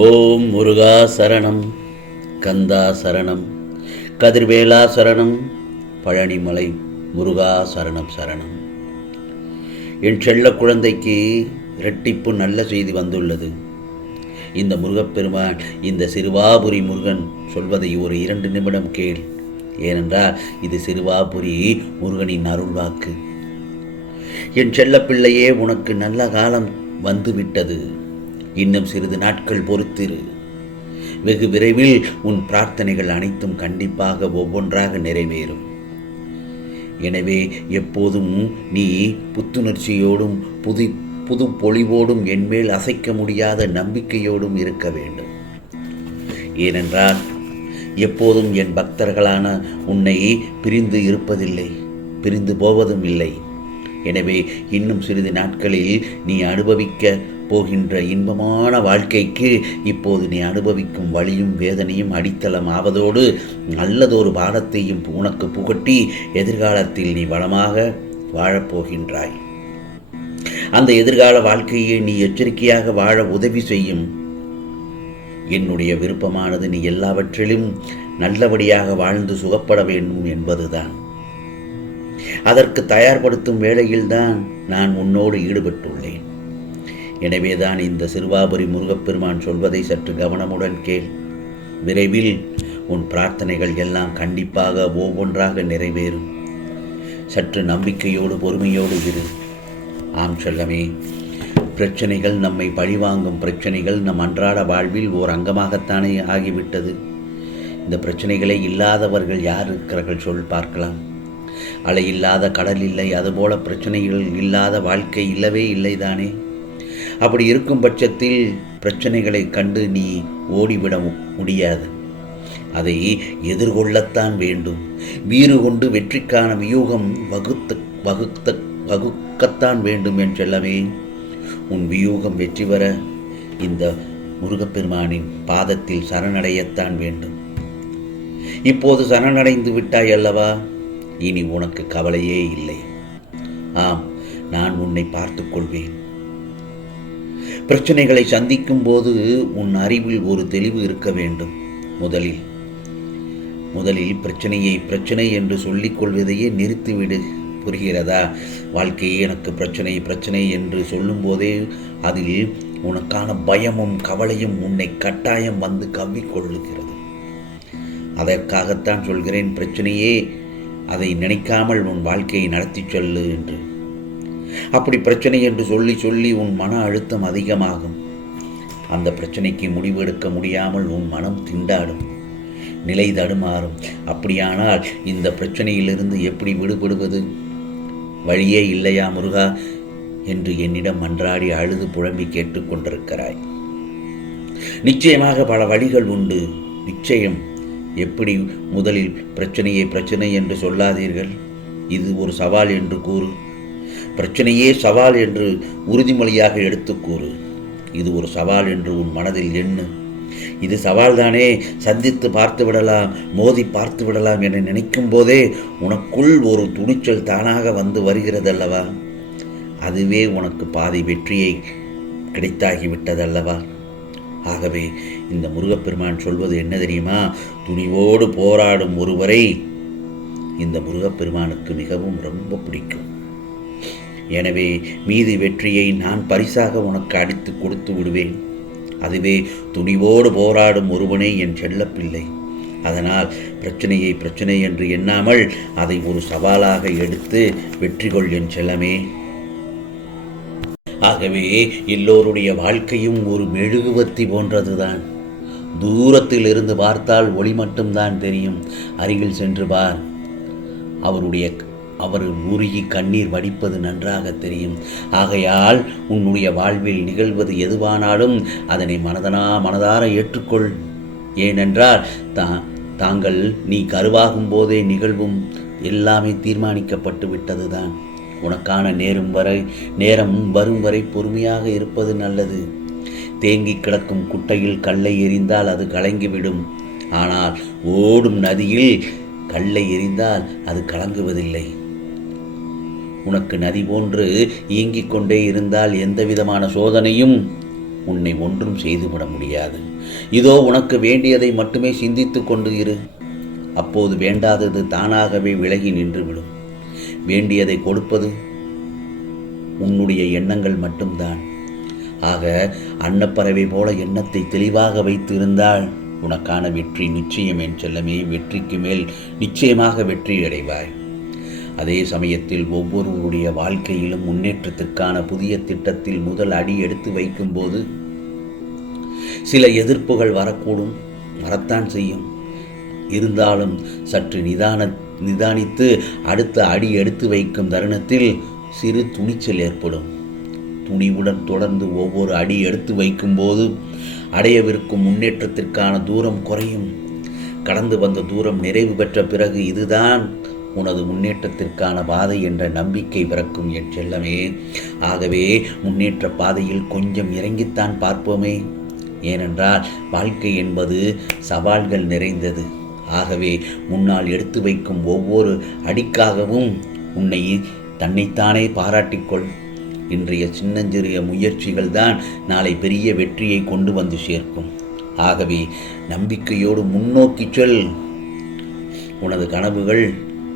ஓம் முருகா சரணம், கந்தா சரணம், கதிர்வேலா சரணம், பழனிமலை முருகா சரணம் சரணம். என் செல்ல குழந்தைக்கு இரட்டிப்பு நல்ல செய்தி வந்துள்ளது. இந்த முருகப்பெருமான், இந்த சிறுவாபுரி முருகன் சொல்வதை ஒரு 2 நிமிடம் கேள். ஏனென்றால் இது சிறுவாபுரி முருகனின் அருள்வாக்கு. என் செல்ல பிள்ளையே, உனக்கு நல்ல காலம் வந்துவிட்டது. இன்னும் சிறிது நாட்கள் பொறுத்திரு. வெகு விரைவில் உன் பிரார்த்தனைகள் அனைத்தும் கண்டிப்பாக ஒவ்வொன்றாக நிறைவேறும். எனவே எப்போதும் நீ புத்துணர்ச்சியோடும் புது பொலிவோடும் என்மேல் அசைக்க முடியாத நம்பிக்கையோடும் இருக்க வேண்டும். ஏனென்றால் எப்போதும் என் பக்தர்களான உன்னை பிரிந்து இருப்பதில்லை, பிரிந்து போவதும் இல்லை. எனவே இன்னும் சிறிது நாட்களில் நீ அனுபவிக்க போகின்ற இன்பமான வாழ்க்கைக்கு இப்போது நீ அனுபவிக்கும் வலியும் வேதனையும் அடித்தளம் ஆவதோடு நல்லதொரு பாடத்தையும் உனக்கு புகட்டி எதிர்காலத்தில் நீ வளமாக வாழப்போகின்றாய். அந்த எதிர்கால வாழ்க்கையை நீ எச்சரிக்கையாக வாழ உதவி செய்யும் என்னுடைய விருப்பமானது நீ எல்லாவற்றிலும் நல்லபடியாக வாழ்ந்து சுகப்பட வேண்டும் என்பதுதான். அதற்கு தயார்படுத்தும் வேளையில்தான் நான் உன்னோடு ஈடுபட்டுள்ளேன். எனவேதான் இந்த சிறுவாபுரி முருகப்பெருமான் சொல்வதை சற்று கவனமுடன் கேள். விரைவில் உன் பிரார்த்தனைகள் எல்லாம் கண்டிப்பாக ஒவ்வொன்றாக நிறைவேறும். சற்று நம்பிக்கையோடு பொறுமையோடு இரு. ஆம் செல்லமே, பிரச்சனைகள், நம்மை பழிவாங்கும் பிரச்சனைகள் நம் அன்றாட வாழ்வில் ஓர் அங்கமாகத்தானே ஆகிவிட்டது. இந்த பிரச்சனைகளே இல்லாதவர்கள் யார் இருக்கிறார்கள் சொல் பார்க்கலாம். அலை இல்லாத கடல் இல்லை, அதுபோல பிரச்சனைகள் இல்லாத வாழ்க்கை இல்லவே இல்லைதானே. அப்படி இருக்கும் பட்சத்தில் பிரச்சனைகளை கண்டு நீ ஓடிவிட முடியாது. அதை எதிர்கொள்ளத்தான் வேண்டும். வீறு கொண்டு வெற்றிக்கான வியூகம் வகுக்கத்தான் வேண்டும் என்றெல்லாமே. உன் வியூகம் வெற்றி பெற இந்த முருகப்பெருமானின் பாதத்தில் சரணடையத்தான் வேண்டும். இப்போது சரணடைந்து விட்டாய் அல்லவா? இனி உனக்கு கவலையே இல்லை. ஆம், நான் உன்னை பார்த்துக் கொள்வேன். பிரச்சனைகளை சந்திக்கும் போது உன் அறிவில் ஒரு தெளிவு இருக்க வேண்டும். முதலில் பிரச்சனை என்று சொல்லிக் கொள்வதையே நிறுத்திவிடு. புரிகிறதா? வாழ்க்கையே எனக்கு பிரச்சனை என்று சொல்லும் போதே அதில் உனக்கான பயமும் கவலையும் உன்னை கட்டாயம் வந்து கவ்விக்கொள்ளுகிறது. அதற்காகத்தான் சொல்கிறேன், பிரச்சனையே அதை நினைக்காமல் உன் வாழ்க்கையை நடத்தி சொல்லு என்று. அப்படி பிரச்சனை என்று சொல்லி உன் மன அழுத்தம் அதிகமாகும். அந்த பிரச்சனைக்கு முடிவெடுக்க முடியாமல் உன் மனம் திண்டாடும், நிலை தடுமாறும். அப்படியானால் இந்த பிரச்சனையிலிருந்து எப்படி விடுபடுவது? வழியே இல்லையா முருகா என்று என்னிடம் மன்றாடி அழுது புலம்பி கேட்டுக்கொண்டிருக்கிறாய். நிச்சயமாக பல வழிகள் உண்டு. நிச்சயம். எப்படி? முதலில் பிரச்சனை என்று சொல்லாதீர்கள். இது ஒரு சவால் என்று கூறு. பிரச்சனையே சவால் என்று உறுதிமொழியாக எடுத்துக்கூறு. இது ஒரு சவால் என்று உன் மனதில் எண்ணு. இது சவால்தானே, சந்தித்து பார்த்து விடலாம், மோதி பார்த்து விடலாம் என நினைக்கும் போதே உனக்குள் ஒரு துணிச்சல் தானாக வந்து வருகிறதல்லவா? அதுவே உனக்கு பாதி வெற்றியை கிடைத்தாகிவிட்டதல்லவா? ஆகவே இந்த முருகப்பெருமான் சொல்வது என்ன தெரியுமா? துணிவோடு போராடும் ஒருவரை இந்த முருகப்பெருமானுக்கு மிகவும் ரொம்ப பிடிக்கும். எனவே மீதி வெற்றியை நான் பரிசாக உனக்கு அடித்து கொடுத்து விடுவேன். அதுவே துணிவோடு போராடும் ஒருவனே என் செல்லப்பிள்ளை. அதனால் பிரச்சனை என்று எண்ணாமல் அதை ஒரு சவாலாக எடுத்து வெற்றி கொள் என் செல்லமே. ஆகவே எல்லோருடைய வாழ்க்கையும் ஒரு மெழுகுவர்த்தி போன்றதுதான். தூரத்தில் இருந்து பார்த்தால் ஒளி மட்டும்தான் தெரியும். அருகில் சென்று பார், அவர் உருகி கண்ணீர் வடிப்பது நன்றாக தெரியும். ஆகையால் உன்னுடைய வாழ்வில் நிகழ்வது எதுவானாலும் அதனை மனதார ஏற்றுக்கொள். ஏனென்றால் நீ கருவாகும் போதே நிகழ்வும் எல்லாமே தீர்மானிக்கப்பட்டு விட்டதுதான். உனக்கான நேரம் வரும் வரை பொறுமையாக இருப்பது நல்லது. தேங்கி கிடக்கும் குட்டையில் கல்லை எறிந்தால் அது கலங்கிவிடும். ஆனால் ஓடும் நதியில் கல்லை எறிந்தால் அது கலங்குவதில்லை. உனக்கு நதி போன்று இயங்கிக் கொண்டே இருந்தால் எந்த விதமான சோதனையும் உன்னை ஒன்றும் செய்துவிட முடியாது. இதோ உனக்கு வேண்டியதை மட்டுமே சிந்தித்து கொண்டு இரு. அப்போது வேண்டாதது தானாகவே விலகி நின்றுவிடும். வேண்டியதை கொடுப்பது உன்னுடைய எண்ணங்கள் மட்டும்தான். ஆக அன்னப்பறவை போல எண்ணத்தை தெளிவாக வைத்து இருந்தால் உனக்கான வெற்றி நிச்சயம். என் செல்லமே, வெற்றிக்கு மேல் நிச்சயமாக வெற்றி அடைவாய். அதே சமயத்தில் ஒவ்வொருவருடைய வாழ்க்கையிலும் முன்னேற்றத்திற்கான புதிய திட்டத்தில் முதல் அடி எடுத்து வைக்கும்போது சில எதிர்ப்புகள் வரக்கூடும், வரத்தான் செய்யும். இருந்தாலும் சற்று நிதானித்து அடுத்த அடி எடுத்து வைக்கும் தருணத்தில் சிறு துணிச்சல் ஏற்படும். துணிவுடன் தொடர்ந்து ஒவ்வொரு அடி எடுத்து வைக்கும்போது அடையவிருக்கும் முன்னேற்றத்திற்கான தூரம் குறையும். கடந்து வந்த தூரம் நிறைவு பெற்ற பிறகு இதுதான் உனது முன்னேற்றத்திற்கான பாதை என்ற நம்பிக்கை பிறக்கும் என் செல்லமே. ஆகவே முன்னேற்ற பாதையில் கொஞ்சம் இறங்கித்தான் பார்ப்போமே. ஏனென்றால் வாழ்க்கை என்பது சவால்கள் நிறைந்தது. ஆகவே முன்னால் எடுத்து வைக்கும் ஒவ்வொரு அடிக்காகவும் உன்னை தன்னைத்தானே பாராட்டிக்கொள். இன்றைய சின்னஞ்சிறிய முயற்சிகள் தான் நாளை பெரிய வெற்றியை கொண்டு வந்து சேர்க்கும். ஆகவே நம்பிக்கையோடு முன்னோக்கி செல். உனது கனவுகள்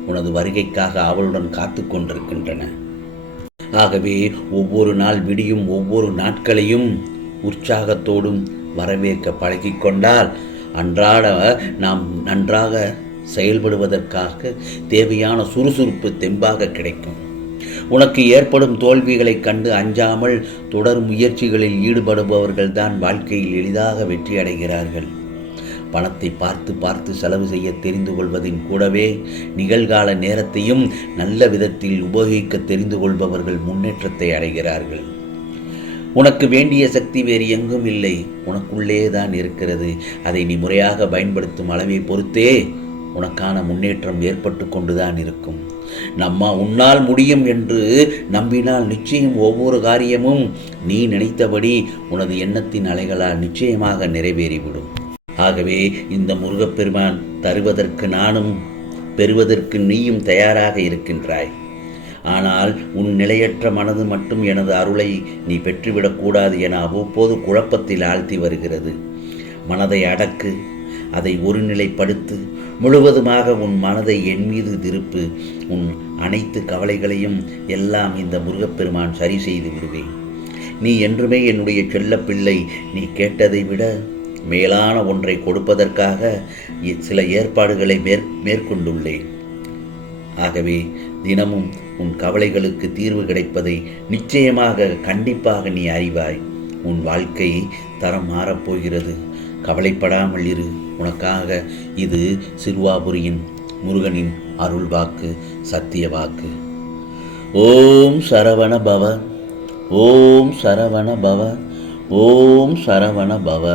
உனது வருகைக்காக அவளுடன் காத்து கொண்டிருக்கின்றன. ஆகவே ஒவ்வொரு நாள் விடியும் ஒவ்வொரு நாட்களையும் உற்சாகத்தோடும் வரவேற்க பழகிக்கொண்டால் அன்றாட நாம் நன்றாக செயல்படுவதற்காக தேவையான சுறுசுறுப்பு தெம்பாக கிடைக்கும். உனக்கு ஏற்படும் தோல்விகளைக் கண்டு அஞ்சாமல் தொடர் முயற்சிகளில் ஈடுபடுபவர்கள்தான் வாழ்க்கையில் எளிதாக வெற்றி அடைகிறார்கள். பணத்தை பார்த்து பார்த்து செலவு செய்ய தெரிந்து கொள்வதின் கூடவே நிகழ்கால நேரத்தையும் நல்ல விதத்தில் உபயோகிக்க தெரிந்து கொள்பவர்கள் முன்னேற்றத்தை அடைகிறார்கள். உனக்கு வேண்டிய சக்தி வேறு எங்கும் இல்லை, உனக்குள்ளே தான் இருக்கிறது. அதை நீ முறையாக பயன்படுத்தும் அளவை பொறுத்தே உனக்கான முன்னேற்றம் ஏற்பட்டு கொண்டுதான் இருக்கும். உன்னால் முடியும் என்று நம்பினால் நிச்சயம் ஒவ்வொரு காரியமும் நீ நினைத்தபடி உனது எண்ணத்தின் அலைகளால் நிச்சயமாக நிறைவேறிவிடும். ஆகவே இந்த முருகப்பெருமான் தருவதற்கு நானும் பெறுவதற்கு நீயும் தயாராக இருக்கின்றாய். ஆனால் உன் நிலையற்ற மனது மட்டும் எனது அருளை நீ பெற்றுவிடக்கூடாது என அவ்வப்போது குழப்பத்தில் ஆழ்த்தி வருகிறது. மனதை அடக்கு, அதை ஒருநிலைப்படுத்து. முழுவதுமாக உன் மனதை என் மீது திருப்பு. உன் அனைத்து கவலைகளையும் எல்லாம் இந்த முருகப்பெருமான் சரி செய்து விடுவேன். நீ என்றுமே என்னுடைய செல்ல பிள்ளை. நீ கேட்டதை விட மேலான ஒன்றை கொடுப்பதற்காக சில ஏற்பாடுகளை மேற்கொண்டுள்ளேன். ஆகவே தினமும் உன் கவலைகளுக்கு தீர்வு கிடைப்பதை நிச்சயமாக கண்டிப்பாக நீ அறிவாய். உன் வாழ்க்கை தரம் மாறப்போகிறது. கவலைப்படாமல் இரு. உனக்காக இது சிறுவாபுரியின் முருகனின் அருள் வாக்கு, சத்திய வாக்கு. ஓம் சரவண பவ, ஓம் சரவண பவ, ஓம் சரவண பவ.